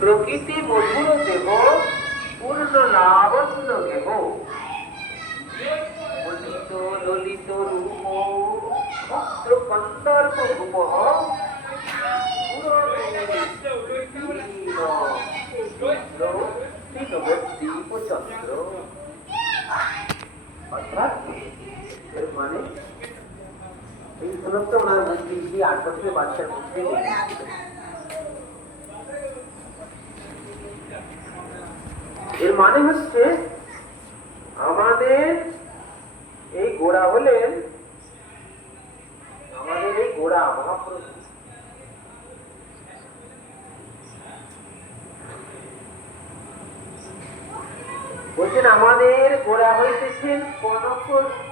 প্রকৃতি মধুর দেহ পূর্ণ লাবণ্য গেহ মলিত ললিত রূপ ভদ্র কন্দর্প ভূপ চন্দ্র। অর্থাৎ এর মানে এই সমস্ত ওনার মধ্যে 8 বছরের বাচ্চার মধ্যে এর মানে হচ্ছে আমাদের এই গোড়া হলেন আমাদের এই গোড়া মহাপ্রভু। বলছেন আমাদের গোড়া হইতেছেন কনক রুচি।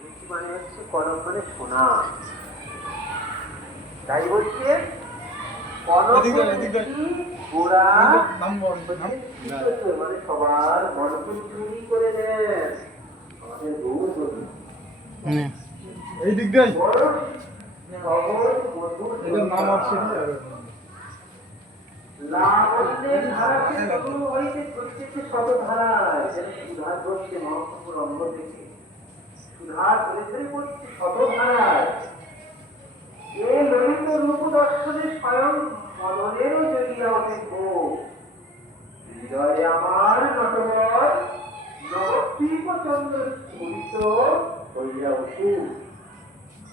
রুচি মানে হচ্ছে কনক মানে সোনা। তাই বলছে কনক গোড়া মানে সবার মনকে চুরি করে নেন আমাদের এই দিক দিয়ে লাবণ্যের ধারাকে প্রভু হইতে প্রত্যেকটি শতধারায় যেন সুধার বসছে মহাপ্রভুর অঙ্গ থেকে সুধার ধরে ধরে বসছে শতধারায়। এ ললিত রূপ দর্শনে স্বয়ং মদনেরও জ্বলিয়া ওঠে ভোগ হৃদয়ে আমার নটবর নবদ্বীপ চন্দ্র স্ফুরিত হইয়া উঠুক।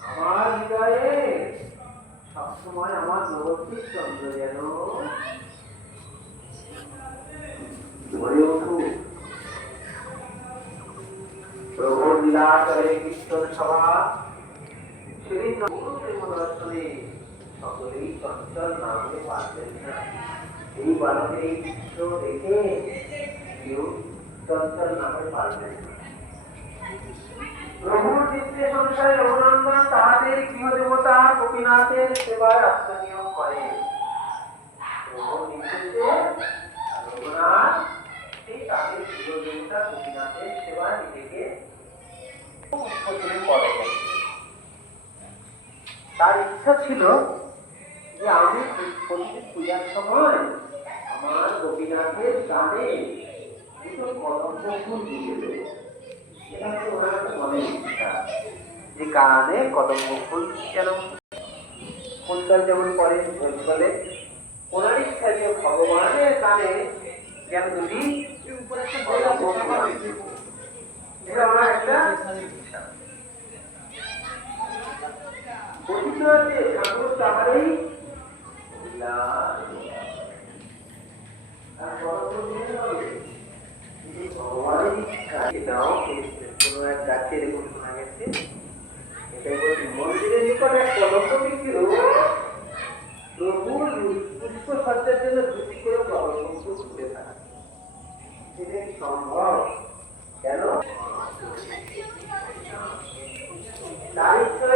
আমার হৃদয়ে সবসময় আমার নবদ্বীপ চন্দ্র যেন ভরে উঠুক। প্রভু লীলা করে কীর্তন সভা সেদিন প্রেম দর্শনে সকলেই চঞ্চল না হতে পারবেন না। এই বালকের এই দৃশ্য দেখে কেউ চঞ্চল না হতে পারবেন না। প্রভুর চিত্তে সংসারে রঘুনন্দন তাহাদের গৃহদেবতা গোপীনাথের সেবায় আত্মনিয়োগ করে। প্রভুর নির্দেশে রঘুনাথ সেই তাদের গৃহদেবতা গোপীনাথের সেবায় নিজেকে করে। তার ইচ্ছা ছিল যে আমি প্রতিদিন পূজার সময় আমার গোপীনাথের গানে দুটো কদম্ব ফুল দিয়ে দেবো। এটা হচ্ছে ওনার মনের ইচ্ছা যে গানে কদম্ব ফুল কেন কুণ্ডল যেমন করে বলে ওনার ইচ্ছা যে ভগবানের গানে যেন দুটি এটা ওনার একটা ইচ্ছা। কথিত আছে ঠাকুর তাহারেই ভগবানের ইচ্ছা এটাও কোন এক গাছে এরকম শোনা গেছে। এটাই বলছি মন্দিরের নিকট এক কলঙ্ক ছিল প্রভুর পুষ্প সজ্জার জন্য ধুতি করে কলঙ্ক ঘুরতে থাকে। এটা কি সম্ভব? কেন তার ইচ্ছা